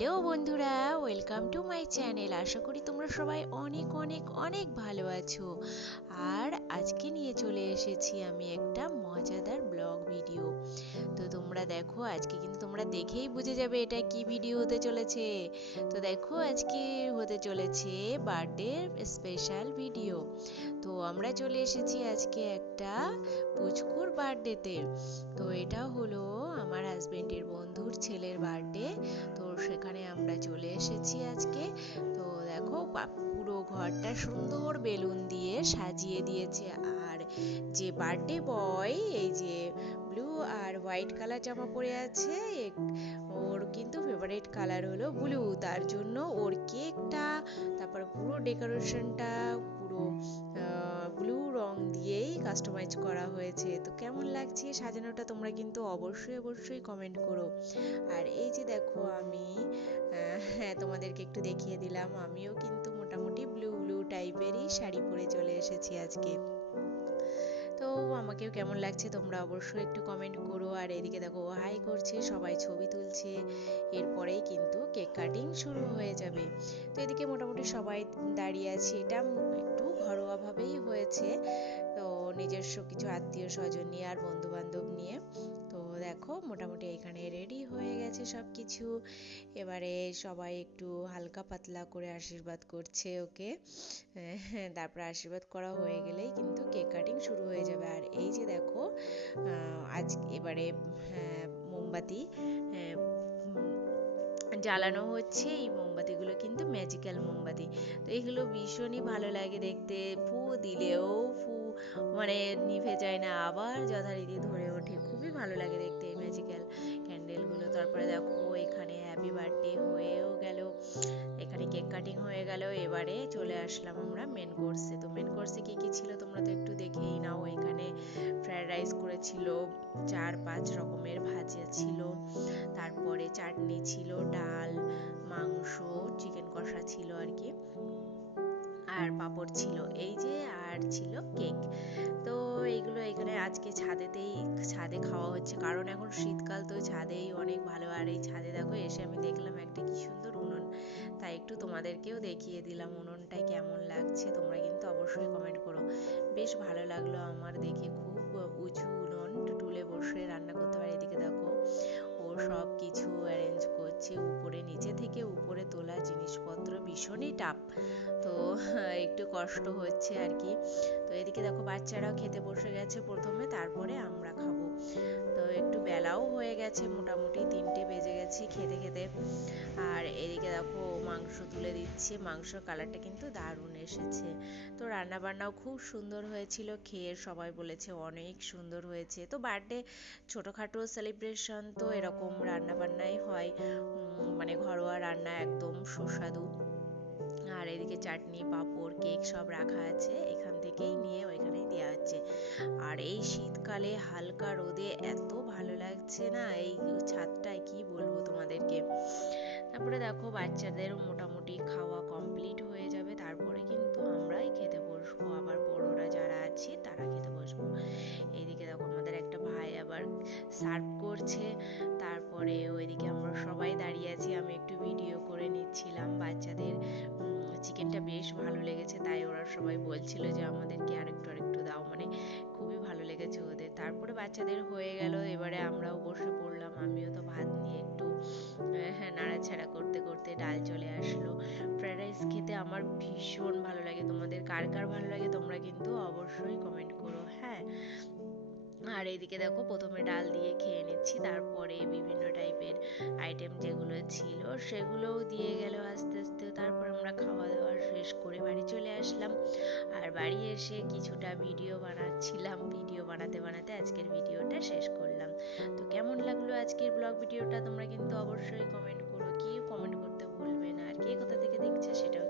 Hello বন্ধুরা, welcome to my channel. আশা করি তোমরা সবাই অনেক অনেক অনেক ভালো আছো। আর আজকে নিয়ে চলে এসেছি আমি একটা মজাদার ব্লগ ভিডিও। তো তোমরা দেখো, আজকে কিন্তু তোমরা দেখেই বুঝে যাবে এটা কি ভিডিও হতে চলেছে। তো দেখো, আজকে হতে চলেছে বার্থডে স্পেশাল ভিডিও। তো আমরা চলে এসেছি আজকে একটা পুচকুর বার্থডেতে। তো এটা হলো আমার হাজবেন্ডের বন্ধুর ছেলের বার্থডে। তো সেখানে আমরা চলে এসেছি আজকে। তো দেখো, পুরো ঘরটা সুন্দর বেলুন দিয়ে সাজিয়ে দিয়েছে। আর যে বার্থডে বয়, এই যে ব্লু আর হোয়াইট কালার জামা পরে আছে, ওর কিন্তু ফেভারিট কালার হলো ব্লু। তার জন্য ওর কেকটা, তারপর পুরো ডেকোরেশনটা পুরো ব্লু রং দিয়েই কাস্টমাইজ করা হয়েছে। তো কেমন লাগছে সাজানোটা তোমরা কিন্তু অবশ্যই অবশ্যই কমেন্ট করো। আর এই যে দেখো, আমি হ্যাঁ, তোমাদেরকে একটু দেখিয়ে দিলাম, আমিও কিন্তু মোটামুটি ব্লু ব্লু টাইপেরই শাড়ি পরে চলে এসেছি আজকে। তো আমাকেও কেমন লাগছে তোমরা অবশ্যই একটু কমেন্ট করো। আর এদিকে দেখো, হাই করছে, সবাই ছবি তুলছে। এরপরেই কিন্তু কেক কাটিং শুরু হয়ে যাবে। তো এদিকে মোটামুটি সবাই দাঁড়িয়ে আছে। এটা একটু ঘরোয়াভাবেই হয়েছে, তো নিজস্ব কিছু আত্মীয় স্বজন নিয়ে আর বন্ধু বান্ধব নিয়ে। তো দেখো, মোটামুটি এখানে রেডি হয়ে গেছে সব কিছু। এবারে সবাই একটু হালকা পাতলা করে আশীর্বাদ করছে ওকে। তারপর আশীর্বাদ করা হয়ে গেলেই কিন্তু কেক কাটিং শুরু হয়ে যাবে। আর এই যে দেখো, আজ এবারে মোমবাতি জ্বালানো হচ্ছে। এই মোমবাতিগুলো কিন্তু ম্যাজিক্যাল মোমবাতি। তো এইগুলো ভীষণই ভালো লাগে দেখতে। ফু দিলেও ফু মানে নিভে যায় না, আবার যথারীতি ধরে ওঠে। খুবই ভালো লাগে দেখতে এই ম্যাজিক্যাল ক্যান্ডেলগুলো। তারপরে দেখো, এখানে হ্যাপি বার্থডে হয়েও গেল, এখানে কেক কাটিং হয়ে গেল। এবারে চলে আসলাম আমরা মেন কোর্সে। তো মেন কোর্সে কি কি ছিল তোমরা তো একটু দেখেই নাও। এখানে ফ্রায়েড রাইস করেছিল, 4-5 রকমের ভাজা ছিল, তারপরে চাটনি ছিল, ডাল, মাংস, চিকেন কষা ছিল আর কি, আর পাঁপড় ছিল এই যে, আর ছিল কেক। তো এইগুলো এখানে আজকে ছাদে খাওয়া হচ্ছে, কারণ এখন শীতকাল, তো ছাদেই অনেক ভালো। আর এই ছাদে দেখো, এসে আমি দেখলাম একটা কি সুন্দর উনুন, তাই একটু তোমাদেরকেও দেখিয়ে দিলাম উনুনটাই কেমন লাগছে। তোমরা কিন্তু অবশ্যই কমেন্ট করো। বেশ ভালো লাগলো আমার দেখে, খুব উঁচু উনুন, টুলে বসে রান্না করতে পারে। এদিকে দেখো, ও সব কিছু অ্যারেঞ্জ করছে, উপরে নিচে থেকে উপরে তোলা জিনিসপত্র ভীষণই টাফ। তো একটু কষ্ট হচ্ছে আর কি। তো এদিকে দেখো, বাচ্চারাও খেতে বসে গেছে প্রথমে, তারপরে আমরা খাবো। তো একটু বেলাও হয়ে গেছে, মোটামুটি 3টে বেজে গেছে খেতে খেতে। আর এদিকে দেখো, মাংস তুলে দিচ্ছে। মাংসর কালারটা কিন্তু দারুণ এসেছে। তো রান্না বান্নাও খুব সুন্দর হয়েছিল, খেয়ে সবাই বলেছে অনেক সুন্দর হয়েছে। তো বার্থডে ছোটোখাটো সেলিব্রেশন তো এরকম রান্না বান্নাই হয়, মানে ঘরোয়া রান্না, একদম সুস্বাদু। আর এদিকে চাটনি, পাঁপড়, কেক সব রাখা আছে, এখান থেকেই নিয়ে ওইখানেই দেওয়া হচ্ছে। আর এই শীতকালে হালকা রোদে এত ভালো লাগছে না এই ছাদটায়, কি বলবো তোমাদেরকে। তারপরে দেখো, বাচ্চাদের মোটামুটি খাওয়া কমপ্লিট হয়ে যাবে, তারপরে কিন্তু আমরাই খেতে বসবো, আবার বড়রা যারা আছি তারা খেতে বসবো। এইদিকে দেখো, আমাদের একটা ভাই আবার সার্ভ করছে। তারপরে ওইদিকে আমরা সবাই দাঁড়িয়ে আছি, আমি একটু ভিডিও করে নিচ্ছিলাম। বাচ্চাদের চিকেনটা বেশ ভালো লেগেছে, তাই ওরা সবাই বলছিল যে আমাদেরকে আরেকটু আরেকটু দাও, মানে খুবই ভালো লেগেছে ওদের। তারপরে বাচ্চাদের হয়ে গেল, এবারে আমরাও বসে পড়লাম। আমিও তো ভাত নিয়ে একটু নাড়াচাড়া করতে করতে ডাল চলে আসলো। ফ্রাইড রাইস খেতে আমার ভীষণ ভালো লাগে, তোমাদের কার কার ভালো লাগে তোমরা কিন্তু অবশ্যই কমেন্ট করো, হ্যাঁ। আর এইদিকে দেখো, প্রথমে ডাল দিয়ে খেয়ে নিচ্ছি, তারপরে বিভিন্ন টাইপের আইটেম যেগুলো ছিল সেগুলোও দিয়ে গেল আস্তে আস্তে। তারপর আমরা খাওয়া দাওয়া শেষ করে বাড়ি চলে আসলাম। আর বাড়ি এসে কিছুটা ভিডিও বানাচ্ছিলাম, ভিডিও বানাতে বানাতে আজকের ভিডিওটা শেষ করলাম। তো কেমন লাগলো আজকের ব্লগ ভিডিওটা তোমরা কিন্তু অবশ্যই কমেন্ট করো, কেউ কমেন্ট করতে ভুলবে না। আর কে কোথা থেকে দেখছে সেটাও